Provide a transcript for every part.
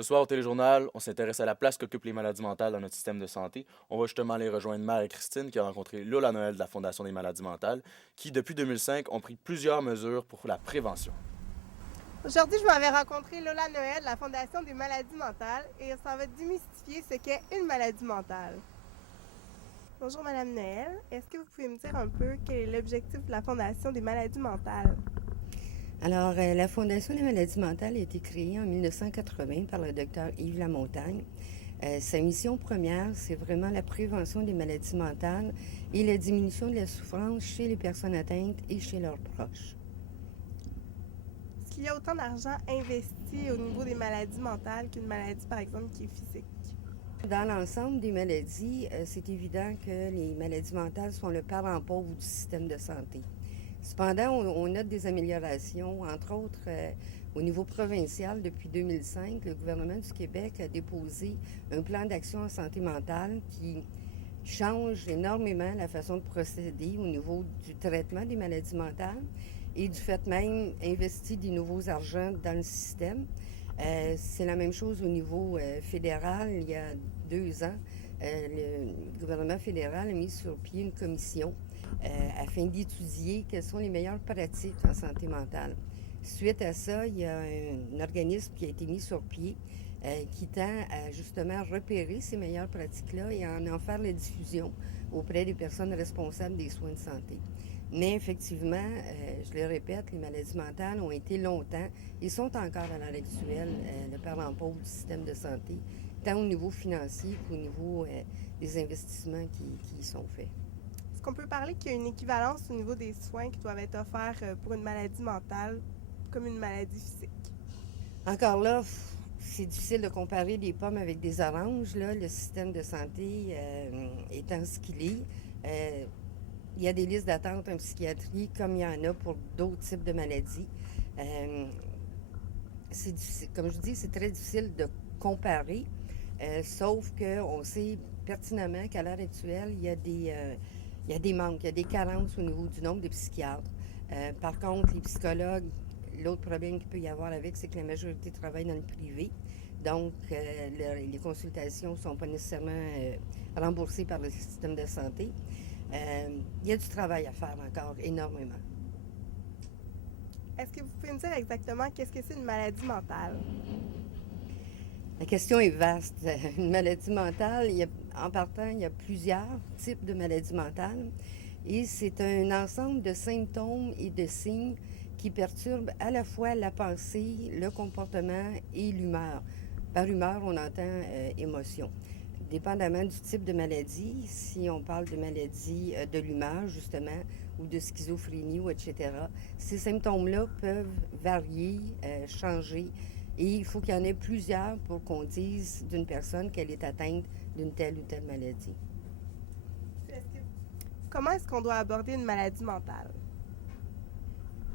Ce soir au téléjournal, on s'intéresse à la place qu'occupent les maladies mentales dans notre système de santé. On va justement aller rejoindre Mère et Christine qui a rencontré Lola Noël de la Fondation des maladies mentales, qui depuis 2005 ont pris plusieurs mesures pour la prévention. Aujourd'hui, je m'avais rencontré Lola Noël de la Fondation des maladies mentales et ça va démystifier ce qu'est une maladie mentale. Bonjour Madame Noël, est-ce que vous pouvez me dire un peu quel est l'objectif de la Fondation des maladies mentales? Alors, la Fondation des maladies mentales a été créée en 1980 par le docteur Yves Lamontagne. Sa mission première, c'est vraiment la prévention des maladies mentales et la diminution de la souffrance chez les personnes atteintes et chez leurs proches. Est-ce qu'il y a autant d'argent investi au niveau des maladies mentales qu'une maladie, par exemple, qui est physique? Dans l'ensemble des maladies, c'est évident que les maladies mentales sont le parent pauvre du système de santé. Cependant, on note des améliorations, entre autres au niveau provincial. Depuis 2005, le gouvernement du Québec a déposé un plan d'action en santé mentale qui change énormément la façon de procéder au niveau du traitement des maladies mentales et du fait même investit des nouveaux argents dans le système. C'est la même chose au niveau fédéral. Il y a 2 ans, le gouvernement fédéral a mis sur pied une commission afin d'étudier quelles sont les meilleures pratiques en santé mentale. Suite à ça, il y a un organisme qui a été mis sur pied qui tend à justement repérer ces meilleures pratiques-là et en faire la diffusion auprès des personnes responsables des soins de santé. Mais effectivement, je le répète, les maladies mentales ont été longtemps et sont encore à l'heure actuelle le parent pauvre du système de santé, tant au niveau financier qu'au niveau des investissements qui y sont faits. Est-ce qu'on peut parler qu'il y a une équivalence au niveau des soins qui doivent être offerts pour une maladie mentale comme une maladie physique? Encore là, c'est difficile de comparer des pommes avec des oranges. Là. Le système de santé étant ce qu'il est, il y a des listes d'attente en psychiatrie comme il y en a pour d'autres types de maladies. C'est difficile, comme je dis, c'est très difficile de comparer, sauf qu'on sait pertinemment qu'à l'heure actuelle, il y a des manques, il y a des carences au niveau du nombre de psychiatres. Par contre, les psychologues, l'autre problème qu'il peut y avoir avec, c'est que la majorité travaille dans le privé. Donc, les consultations ne sont pas nécessairement remboursées par le système de santé. Il y a du travail à faire encore, énormément. Est-ce que vous pouvez me dire exactement qu'est-ce que c'est une maladie mentale? La question est vaste. Une maladie mentale, en partant, il y a plusieurs types de maladies mentales et c'est un ensemble de symptômes et de signes qui perturbent à la fois la pensée, le comportement et l'humeur. Par humeur, on entend émotion. Dépendamment du type de maladie, si on parle de maladie de l'humeur, justement, ou de schizophrénie, ou etc., ces symptômes-là peuvent varier, changer, et il faut qu'il y en ait plusieurs pour qu'on dise d'une personne qu'elle est atteinte d'une telle ou telle maladie. Comment est-ce qu'on doit aborder une maladie mentale?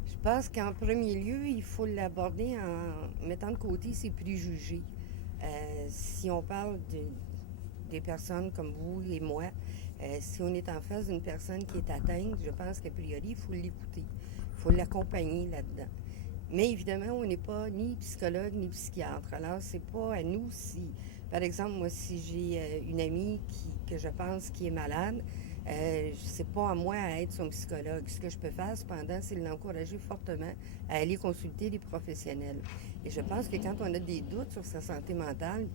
Je pense qu'en premier lieu, il faut l'aborder en mettant de côté ses préjugés. Si on parle des personnes comme vous et moi, si on est en face d'une personne qui est atteinte, je pense qu'a priori, il faut l'écouter. Il faut l'accompagner là-dedans. Mais évidemment, on n'est pas ni psychologue ni psychiatre. Alors, c'est pas à nous si, par exemple, moi, si j'ai une amie que je pense qui est malade, c'est pas à moi à être son psychologue. Ce que je peux faire, cependant, c'est l'encourager fortement à aller consulter des professionnels. Et je pense que quand on a des doutes sur sa santé mentale,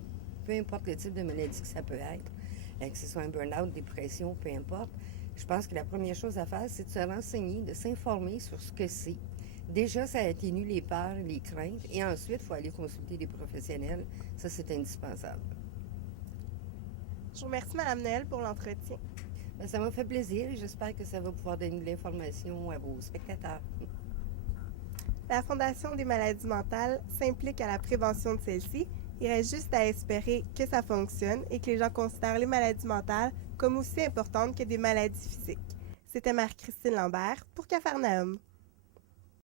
peu importe le type de maladie que ça peut être, que ce soit un burn-out, dépression, peu importe, je pense que la première chose à faire, c'est de se renseigner, de s'informer sur ce que c'est. Déjà, ça atténue les peurs, les craintes, et ensuite, il faut aller consulter des professionnels. Ça, c'est indispensable. Je vous remercie, Mme Noël, pour l'entretien. Bien, ça m'a fait plaisir et j'espère que ça va pouvoir donner de l'information à vos spectateurs. La Fondation des maladies mentales s'implique à la prévention de celles-ci. Il reste juste à espérer que ça fonctionne et que les gens considèrent les maladies mentales comme aussi importantes que des maladies physiques. C'était Marie-Christine Lambert pour Capharnaüm.